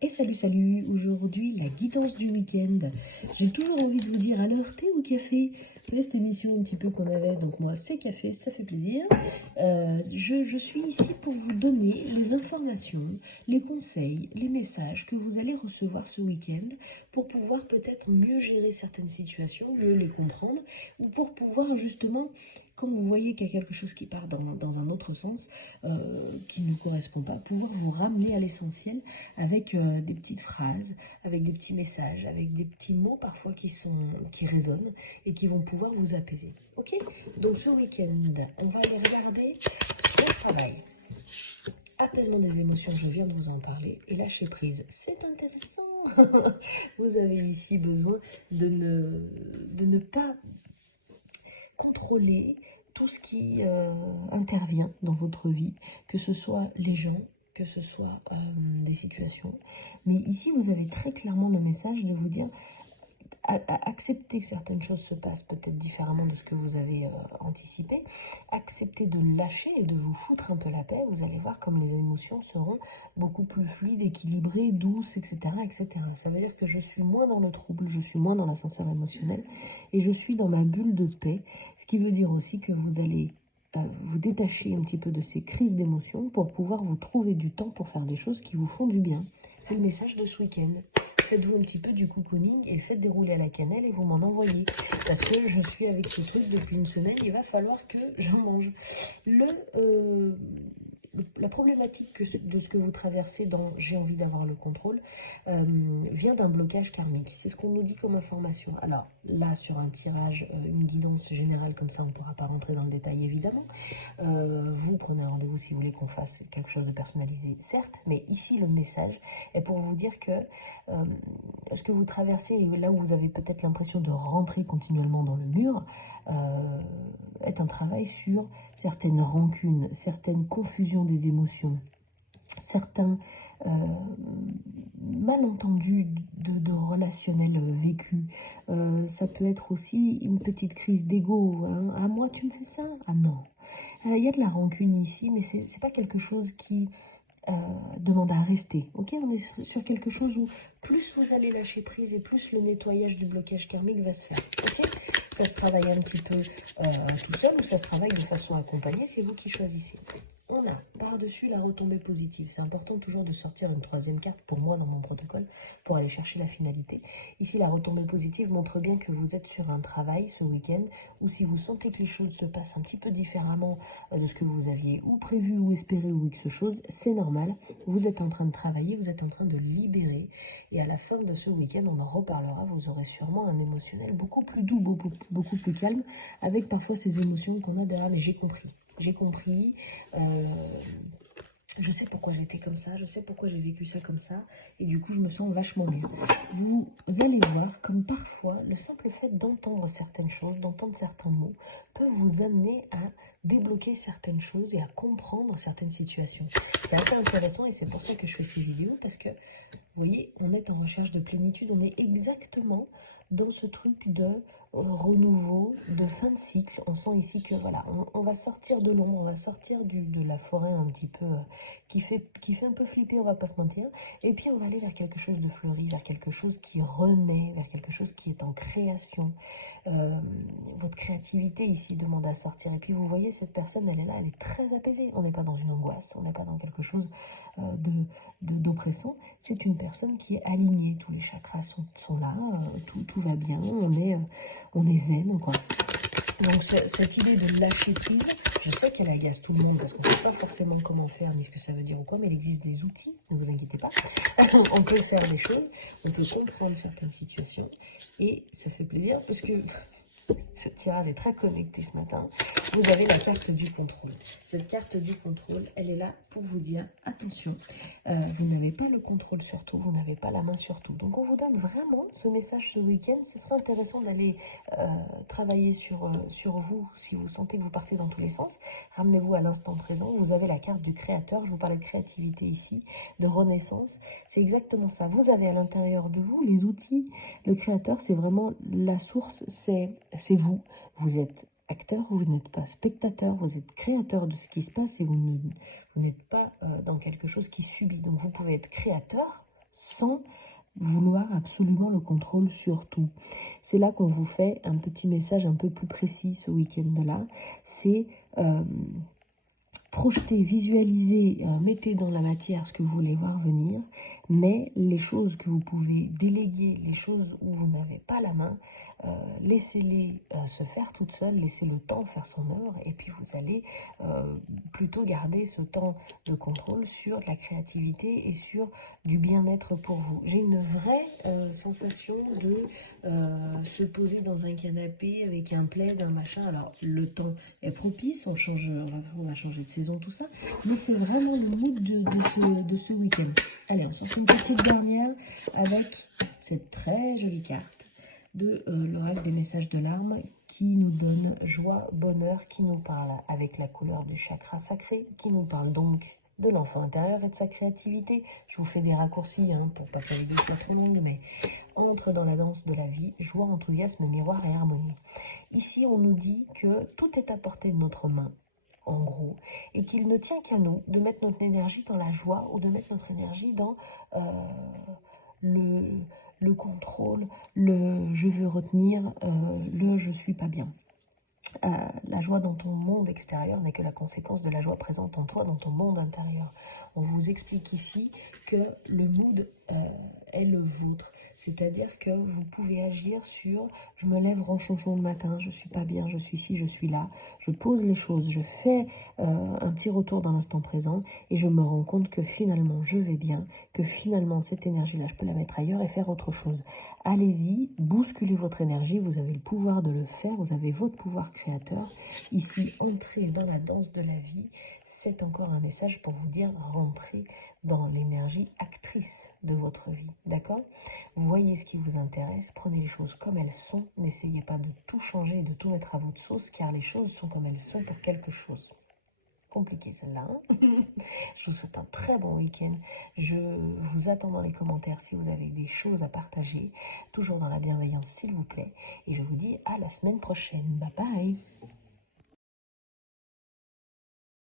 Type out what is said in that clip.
Et salut, aujourd'hui la guidance du week-end. J'ai toujours envie de vous dire alors thé ou café? Vous savez, cette émission un petit peu qu'on avait, donc moi c'est café, ça fait plaisir. Je suis ici pour vous donner les informations, les conseils, les messages que vous allez recevoir ce week-end pour pouvoir peut-être mieux gérer certaines situations, mieux les comprendre, ou pour pouvoir justement, quand vous voyez qu'il y a quelque chose qui part dans un autre sens, qui ne correspond pas, pouvoir vous ramener à l'essentiel avec des petites phrases, avec des petits messages, avec des petits mots parfois qui résonnent et qui vont pouvoir vous apaiser. Ok? Donc ce week-end, on va aller regarder le travail. Apaisement des émotions, je viens de vous en parler. Et lâcher prise, c'est intéressant. Vous avez ici besoin de ne pas contrôler tout ce qui intervient dans votre vie, que ce soit les gens, que ce soit des situations. Mais ici, vous avez très clairement le message de vous dire accepter que certaines choses se passent peut-être différemment de ce que vous avez anticipé, accepter de lâcher et de vous foutre un peu la paix. Vous allez voir comme les émotions seront beaucoup plus fluides, équilibrées, douces, etc., etc. Ça veut dire que je suis moins dans le trouble, je suis moins dans l'ascenseur émotionnel et je suis dans ma bulle de paix, ce qui veut dire aussi que vous allez vous détacher un petit peu de ces crises d'émotions pour pouvoir vous trouver du temps pour faire des choses qui vous font du bien. C'est le message de ce week-end. Faites-vous un petit peu du cocooning et faites dérouler à la cannelle et vous m'en envoyez. Parce que je suis avec ce truc depuis une semaine, il va falloir que j'en mange. La problématique de ce que vous traversez dans « j'ai envie d'avoir le contrôle » vient d'un blocage karmique. C'est ce qu'on nous dit comme information. Alors là, sur un tirage, une guidance générale comme ça, on ne pourra pas rentrer dans le détail évidemment. Vous prenez un rendez-vous si vous voulez qu'on fasse quelque chose de personnalisé, certes, mais ici le message est pour vous dire que ce que vous traversez, et là où vous avez peut-être l'impression de rentrer continuellement dans le mur, est un travail sur certaines rancunes, certaines confusions des émotions, certains malentendus de relationnel vécu. Ça peut être aussi une petite crise d'ego. Hein. Ah, moi, tu me fais ça? Ah non. Il y a de la rancune ici, mais c'est pas quelque chose qui demande à rester. Ok, on est sur quelque chose où plus vous allez lâcher prise et plus le nettoyage du blocage karmique va se faire. Ok, ça se travaille un petit peu tout seul ou ça se travaille de façon accompagnée, c'est vous qui choisissez. On a par-dessus la retombée positive. C'est important toujours de sortir une troisième carte pour moi dans mon protocole pour aller chercher la finalité. Ici, la retombée positive montre bien que vous êtes sur un travail ce week-end où si vous sentez que les choses se passent un petit peu différemment de ce que vous aviez ou prévu ou espéré ou X chose, c'est normal. Vous êtes en train de travailler, vous êtes en train de libérer. Et à la fin de ce week-end, on en reparlera. Vous aurez sûrement un émotionnel beaucoup plus doux, beaucoup plus calme, avec parfois ces émotions qu'on a derrière. Mais j'ai compris. J'ai compris, je sais pourquoi j'étais comme ça, je sais pourquoi j'ai vécu ça comme ça, et du coup je me sens vachement bien. Vous allez voir comme parfois le simple fait d'entendre certaines choses, d'entendre certains mots, peut vous amener à débloquer certaines choses et à comprendre certaines situations. C'est assez intéressant et c'est pour ça que je fais ces vidéos, parce que, vous voyez, on est en recherche de plénitude, on est exactement dans ce truc de renouveau, de fin de cycle. On sent ici que voilà, on va sortir de l'ombre, on va sortir de la forêt un petit peu qui fait un peu flipper, on va pas se mentir, et puis on va aller vers quelque chose de fleuri, vers quelque chose qui renaît, vers quelque chose qui est en création. Votre créativité ici demande à sortir, et puis vous voyez cette personne, elle est là, elle est très apaisée, on n'est pas dans une angoisse, on n'est pas dans quelque chose d'oppressant, c'est une personne qui est alignée, tous les chakras sont là, tout va bien, on est zen, quoi. Donc cette idée de lâcher prise, je sais qu'elle agace tout le monde parce qu'on ne sait pas forcément comment faire ni ce que ça veut dire ou quoi, mais il existe des outils, ne vous inquiétez pas. On peut faire les choses, on peut comprendre certaines situations et ça fait plaisir parce que ce tirage est très connecté ce matin. Vous avez la carte du contrôle. Cette carte du contrôle, elle est là pour vous dire, attention, vous n'avez pas le contrôle sur tout, vous n'avez pas la main sur tout. Donc on vous donne vraiment ce message ce week-end. Ce serait intéressant d'aller travailler sur vous si vous sentez que vous partez dans tous les sens. Ramenez-vous à l'instant présent. Vous avez la carte du créateur. Je vous parlais de créativité ici, de renaissance. C'est exactement ça. Vous avez à l'intérieur de vous les outils. Le créateur, c'est vraiment la source, c'est vous. Vous êtes acteur, vous n'êtes pas spectateur, vous êtes créateur de ce qui se passe et vous n'êtes pas dans quelque chose qui subit. Donc vous pouvez être créateur sans vouloir absolument le contrôle sur tout. C'est là qu'on vous fait un petit message un peu plus précis ce week-end-là. C'est projetez, visualisez, mettez dans la matière ce que vous voulez voir venir, mais les choses que vous pouvez déléguer, les choses où vous n'avez pas la main, laissez-les se faire toutes seules, laissez le temps faire son œuvre, et puis vous allez plutôt garder ce temps de contrôle sur de la créativité et sur du bien-être pour vous. J'ai une vraie sensation de se poser dans un canapé avec un plaid, un machin. Alors le temps est propice, on va changer de saison, tout ça, mais c'est vraiment le mood de ce week-end. Allez, on s'en fait une petite dernière avec cette très jolie carte de l'oracle des messages de l'âme qui nous donne joie, bonheur, qui nous parle avec la couleur du chakra sacré, qui nous parle donc de l'enfant intérieur et de sa créativité. Je vous fais des raccourcis pour pas que la vidéo soit trop longue, mais entre dans la danse de la vie, joie, enthousiasme, miroir et harmonie. Ici, on nous dit que tout est à portée de notre main, en gros, et qu'il ne tient qu'à nous de mettre notre énergie dans la joie ou de mettre notre énergie dans le contrôle, le je veux retenir, le je suis pas bien. La joie dans ton monde extérieur n'est que la conséquence de la joie présente en toi dans ton monde intérieur. On vous explique ici que le mood est le vôtre, c'est-à-dire que vous pouvez agir sur je me lève ronchonchon le matin, je suis pas bien, je suis ci, je suis là, je pose les choses, je fais un petit retour dans l'instant présent et je me rends compte que finalement je vais bien, que finalement cette énergie-là je peux la mettre ailleurs et faire autre chose. Allez-y, bousculez votre énergie, vous avez le pouvoir de le faire, vous avez votre pouvoir créateur. Ici, entrez dans la danse de la vie, c'est encore un message pour vous dire rentrez dans l'énergie actrice de votre vie, d'accord? Voyez ce qui vous intéresse, prenez les choses comme elles sont, n'essayez pas de tout changer et de tout mettre à votre sauce, car les choses sont comme elles sont pour quelque chose. Compliqué celle-là. Je vous souhaite un très bon week-end. Je vous attends dans les commentaires si vous avez des choses à partager. Toujours dans la bienveillance, s'il vous plaît. Et je vous dis à la semaine prochaine. Bye bye.